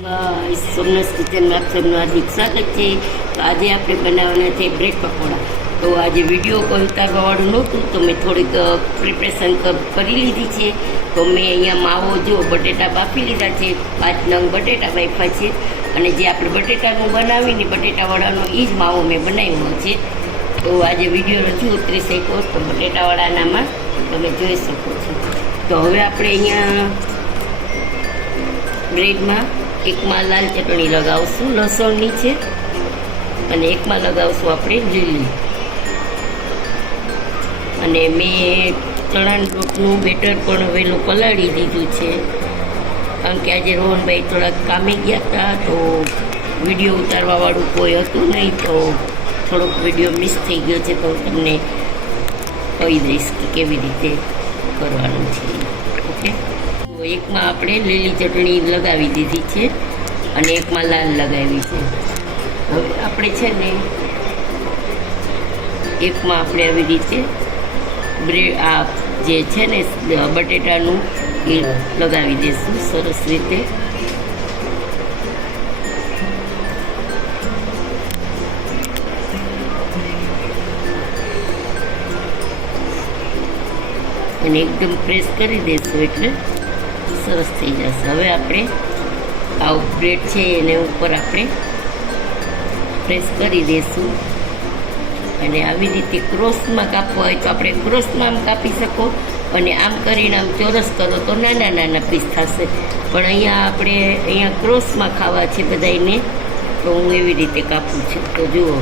સોમનાથ કિચનમાં આપ સૌનું હાર્દિક સ્વાગત છે. તો આજે આપણે બનાવવાના છે બ્રેડ પકોડા. તો આજે વિડીયો કોઈ ઉતારવાવાળું નહોતું તો મેં થોડીક પ્રિપરેશન કરી લીધી છે. તો મેં અહીંયા માવો જો બટેટા બાફી લીધા છે, 5 નંગ બટેટા બાફ્યા છે, અને જે આપણે બટેટાનું બનાવીને બટેટાવાળાનો એ જ માવો મેં બનાવ્યો છે. તો આજે વિડીયો રજૂ ઉતરી શક્યો તો બટેટાવાળાનામાં તમે જોઈ શકો છો. તો હવે આપણે અહીંયા બ્રેડમાં એકમાં લાલ ચટણી લગાવશું લસણની છે, અને એકમાં લગાવશું આપણે લીલી. અને મેં ચણાના લોટનું બેટર પણ હવેલું પલાળી દીધું છે, કારણ કે આજે રોહનભાઈ થોડાક કામે ગયા હતા તો વિડીયો ઉતારવાવાળું કોઈ હતું નહીં, તો થોડોક વિડીયો મિસ થઈ ગયો છે. તો હું તમને કહી દઈશ કે કેવી રીતે કરવાનું છે. ઓકે, તો એકમાં આપણે લીલી ચટણી લગાવી દીધી છે અને એકમાં લાલ લગાવી છે. હવે આપણે છે ને એકમાં આપણે આવી રીતે બ્રેડ આ જે છે ને બટેટાનું એ લગાવી દઈશું સરસ રીતે. અને એકદમ પ્રેસ કરી દઈશું એટલે સરસ થઈ જશે. હવે આપણે આ બ્રેડ છે એને ઉપર આપણે પ્રેસ કરી દઈશું, અને આવી રીતે ક્રોસમાં કાપવો હોય તો આપણે ક્રોસમાં આમ કાપી શકો, અને આમ કરીને આમ ચોરસ કરો તો નાના નાના પીસ થશે. પણ અહીંયા ક્રોસમાં ખાવા છે બધાને, તો હું એવી રીતે કાપું છું. તો જુઓ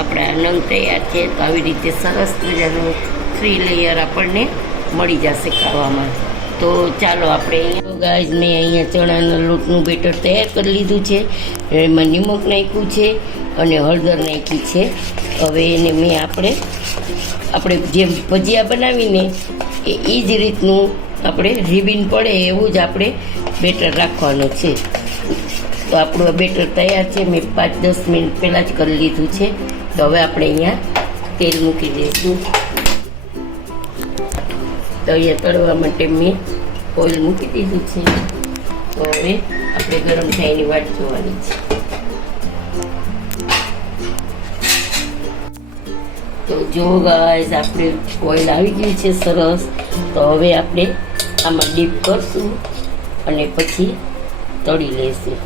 આપણા નંગ તૈયાર છે. તો આવી રીતે સરસ મજાનું 3 લેયર આપણને મળી જશે ખાવામાં. તો ચાલો આપણે અહીંયા ગાઈઝ મેં અહીંયા ચણાના લોટનું બેટર તૈયાર કરી લીધું છે. એમાં નિમક નાખ્યું છે અને હળદર નાખી છે. હવે એને મેં આપણે જે ભજીયા બનાવીને એ જ રીતનું આપણે રીબીન પડે એવું જ આપણે બેટર રાખવાનું છે. તો આપણું આ બેટર તૈયાર છે. મેં 5-10 મિનિટ પહેલાં જ કરી લીધું છે. તો હવે આપણે અહીંયા તેલ મૂકી દઈશું. તો અહીંયા તળવા માટે મેં ઓઇલ મૂકી દીધું છે. તો હવે આપણે ગરમ થાય એની વાટ જોવાની છે. તો જો ગાઈસ આપણે ઓઇલ આવી ગયું છે સરસ. તો હવે આપણે આમાં ડીપ કરશું અને પછી તળી લઈશું.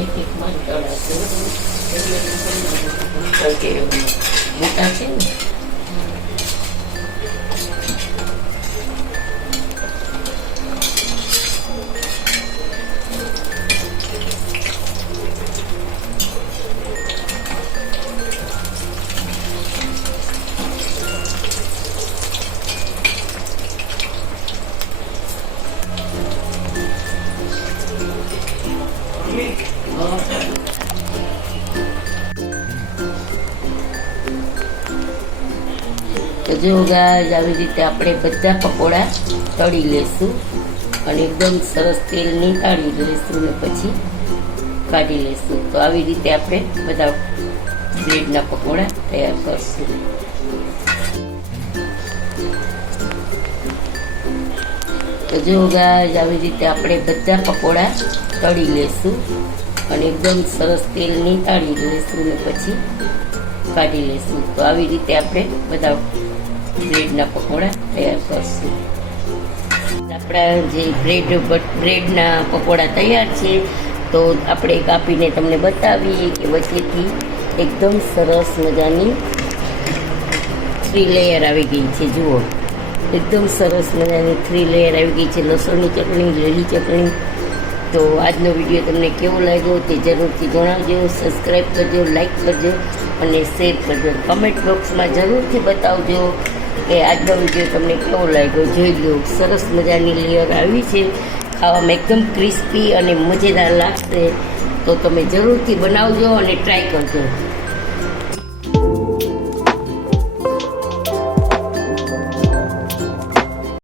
એક માં તળાશે મોટા છે ને. તો જો ગાઈસ આવી રીતે આપણે બધા પકોડા તળી લેશું અને એકદમ સરસ તેલ નીકાળી લઈશું અને પછી કાઢી લઈશું. તો આવી રીતે આપણે બધા બ્રેડના પકોડા તૈયાર કરશું. તો જો ગાઈસ આવી રીતે આપણે બધા પકોડા તળી લેશું અને એકદમ સરસ તેલ નીકાળી લઈશું અને પછી કાઢી લઈશું. તો આવી રીતે આપણે બધા બ્રેડના પકોડા તૈયાર કરશું. આપણા જે બ્રેડના પકોડા તૈયાર છે. તો આપણે કાપીને તમને બતાવીએ કે વચ્ચેથી એકદમ સરસ મજાની 3 લેયર આવી ગઈ છે. જુઓ એકદમ સરસ મજાની 3 લેયર આવી ગઈ છે. લસણની ચટણી, લીલી ચટણી. તો આજનો વિડીયો તમને કેવો લાગ્યો તે જરૂરથી જણાવજો. સબસ્ક્રાઈબ કરજો, લાઈક કરજો અને શેર કરજો. કમેન્ટ બોક્સમાં જરૂરથી બતાવજો કે આજનો વિડીયો તમને કેવો લાગ્યો. જોઈ લો સરસ મજાની લેયર આવી છે. ખાવામાં એકદમ ક્રિસ્પી અને મજેદાર લાગશે. તો તમે જરૂરથી બનાવજો અને ટ્રાય કરજો.